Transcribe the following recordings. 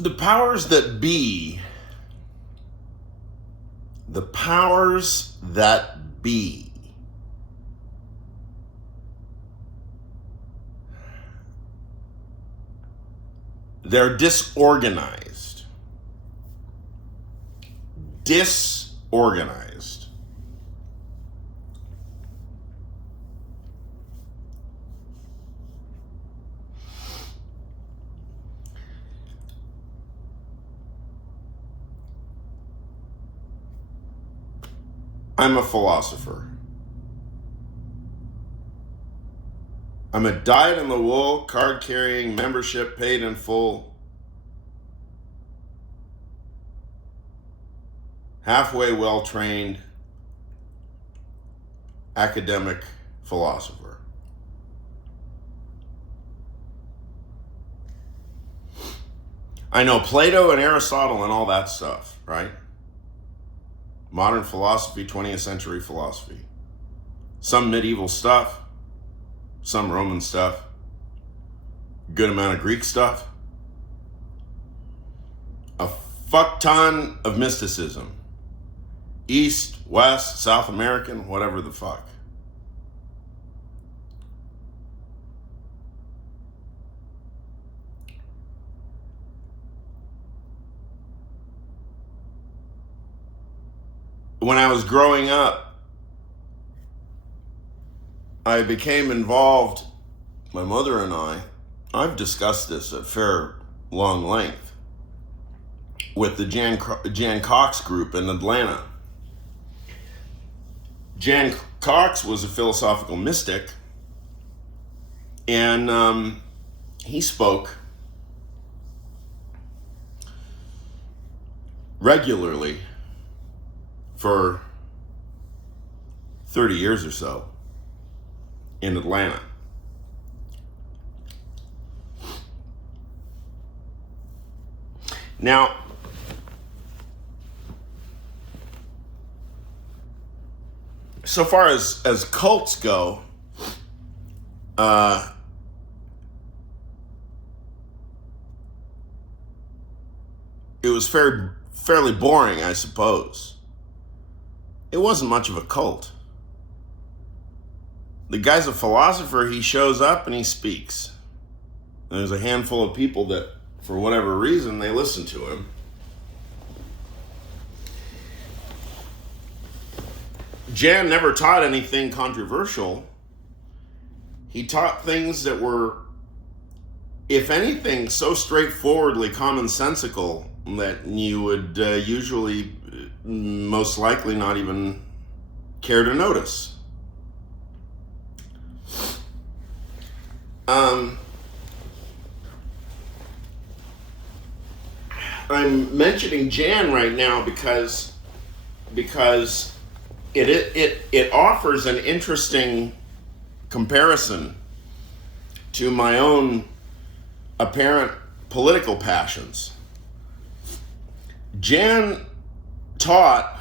The powers that be, the powers that be, they're disorganized. Disorganized. I'm a philosopher. I'm a dyed-in-the-wool, card-carrying, membership paid in full, halfway well-trained academic philosopher. I know Plato and Aristotle and all that stuff, right? Modern philosophy, 20th century philosophy. Some medieval stuff, some Roman stuff, good amount of Greek stuff, a fuck ton of mysticism. East, West, South American, whatever the fuck. When I was growing up, I became involved, my mother and I've discussed this at fair long length, with the Jan Cox group in Atlanta. Jan Cox was a philosophical mystic, and he spoke regularly for 30 years or so in Atlanta. Now, so far as cults go, it was fairly boring, I suppose. It wasn't much of a cult. The guy's a philosopher. He shows up and he speaks. There's a handful of people that, for whatever reason, they listen to him. Jan never taught anything controversial. He taught things that were, if anything, so straightforwardly commonsensical that you would usually, most likely, not even care to notice. I'm mentioning Jan right now because it offers an interesting comparison to my own apparent political passions. Jan taught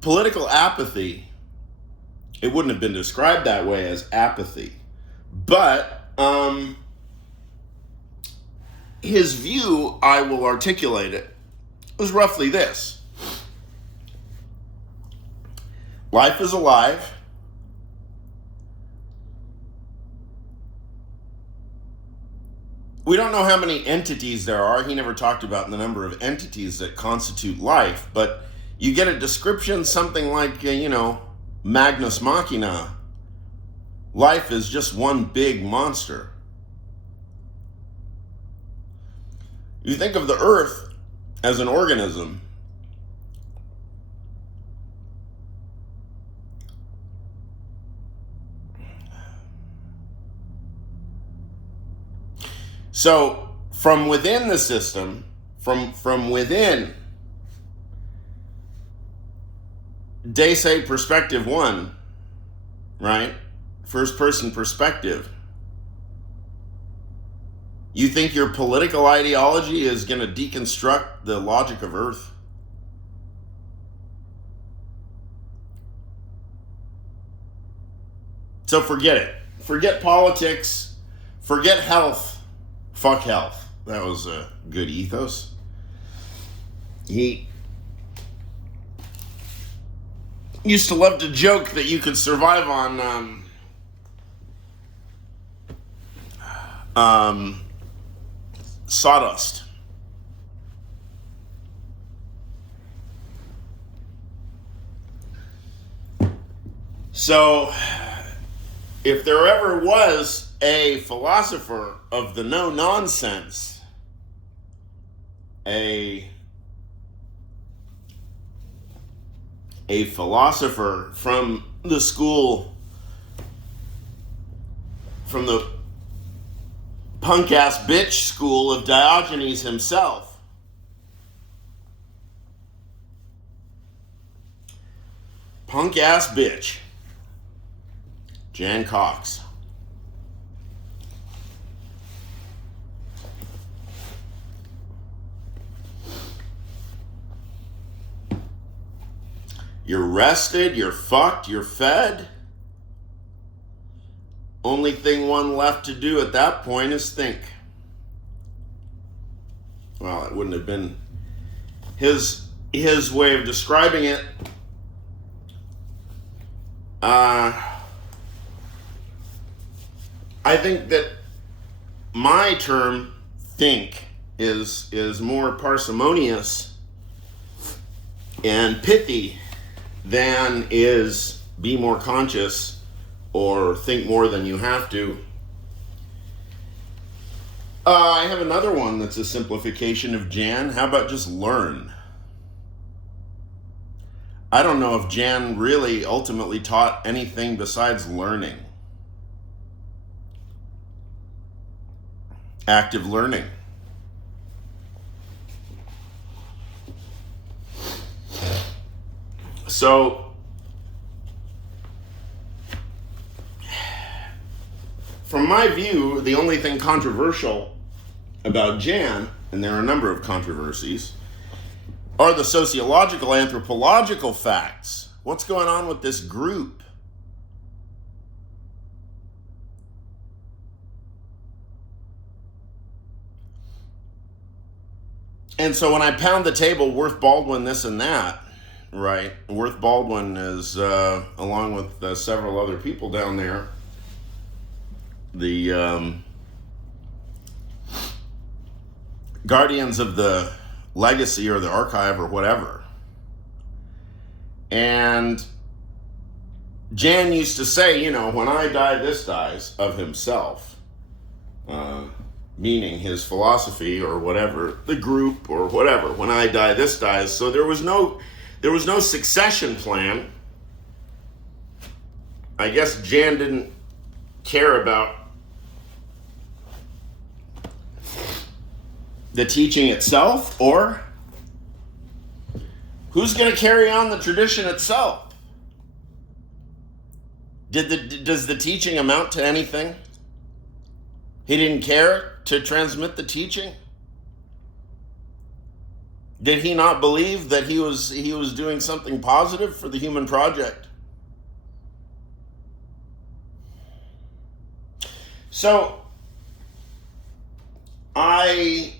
political apathy. It wouldn't have been described that way as apathy, but his view, I will articulate it, was roughly this. Life is alive. We don't know how many entities there are. He never talked about the number of entities that constitute life, but you get a description, something like, Magnus Machina. Life is just one big monster. You think of the earth as an organism. So from within the system, from within, they say perspective one, right? First person perspective. You think your political ideology is going to deconstruct the logic of Earth? So forget it. Forget politics. Forget health. fuck health. That was a good ethos. He used to love to joke that you could survive on sawdust. So, if there ever was a philosopher of the no-nonsense, a philosopher from the school, from the punk-ass bitch school of Diogenes himself, punk-ass bitch, Jan Cox. You're rested, you're fucked, you're fed. Only thing one left to do at that point is think. Well, it wouldn't have been his way of describing it. I think that my term, think, is more parsimonious and pithy than is be more conscious or think more than you have to. I have another one that's a simplification of Jan. How about just learn? I don't know if Jan really ultimately taught anything besides learning. Active learning. So, from my view, the only thing controversial about Jan, and there are a number of controversies, are the sociological, anthropological facts. What's going on with this group? And so when I pound the table, Worth Baldwin, this and that, right? Worth Baldwin is, along with several other people down there, the guardians of the legacy or the archive or whatever. And Jan used to say, when I die, this dies, of himself. Meaning his philosophy or whatever, the group or whatever. When I die, this dies. So there was no succession plan. I guess Jan didn't care about the teaching itself, or who's going to carry on the tradition itself? Does the teaching amount to anything? He didn't care to transmit the teaching? Did he not believe that he was doing something positive for the human project? So, by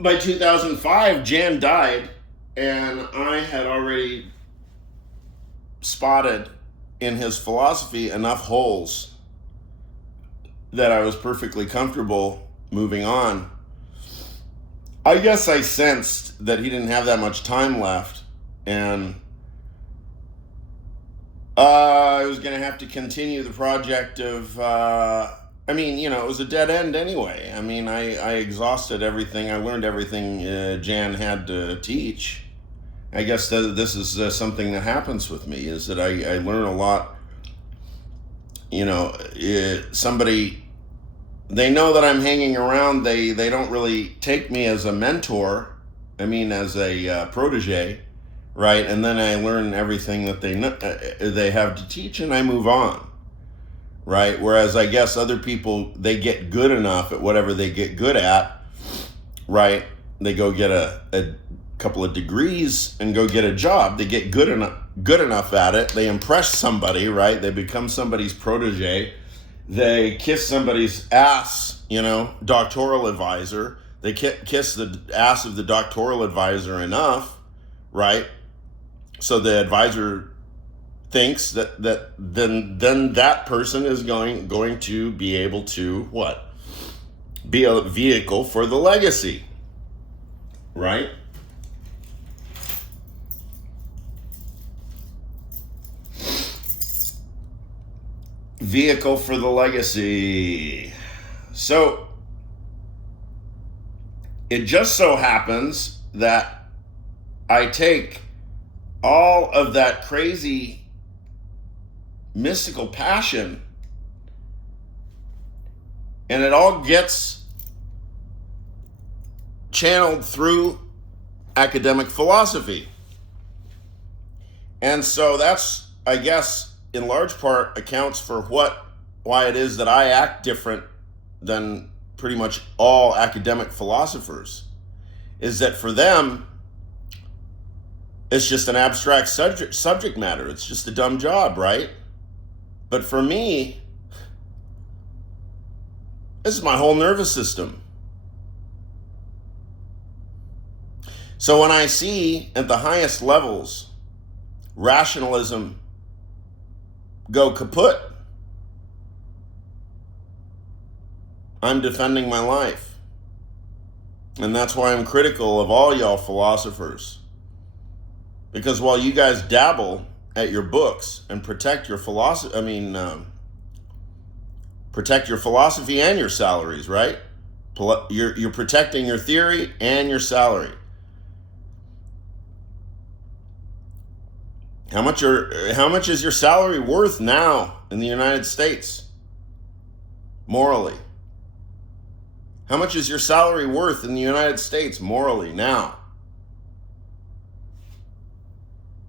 2005, Jan died, and I had already spotted in his philosophy enough holes that I was perfectly comfortable moving on. I guess I sensed that he didn't have that much time left, and I was going to have to continue the project of, it was a dead end anyway. I exhausted everything. I learned everything Jan had to teach. I guess this is something that happens with me, is that I learn a lot. Somebody, they know that I'm hanging around. They don't really take me as a mentor. As a protege, right? And then I learn everything that they have to teach, and I move on, right? Whereas I guess other people, they get good enough at whatever they get good at, right? They go get a couple of degrees and go get a job. They get good enough at it. They impress somebody, right? They become somebody's protege, they kiss somebody's ass, doctoral advisor. They kiss the ass of the doctoral advisor enough, right? So the advisor thinks that then that person is going to be able to what? Be a vehicle for the legacy, right? Vehicle for the legacy. So it just so happens that I take all of that crazy mystical passion and it all gets channeled through academic philosophy. And so that's, I guess, in large part accounts for why it is that I act different than pretty much all academic philosophers, is that for them, it's just an abstract subject matter. It's just a dumb job, right? But for me, this is my whole nervous system. So when I see at the highest levels rationalism go kaput, I'm defending my life. And that's why I'm critical of all y'all philosophers. Because while you guys dabble at your books and protect your philosophy, protect your philosophy and your salaries, right? You're protecting your theory and your salary. How much is your salary worth now in the United States? Morally. How much is your salary worth in the United States morally now?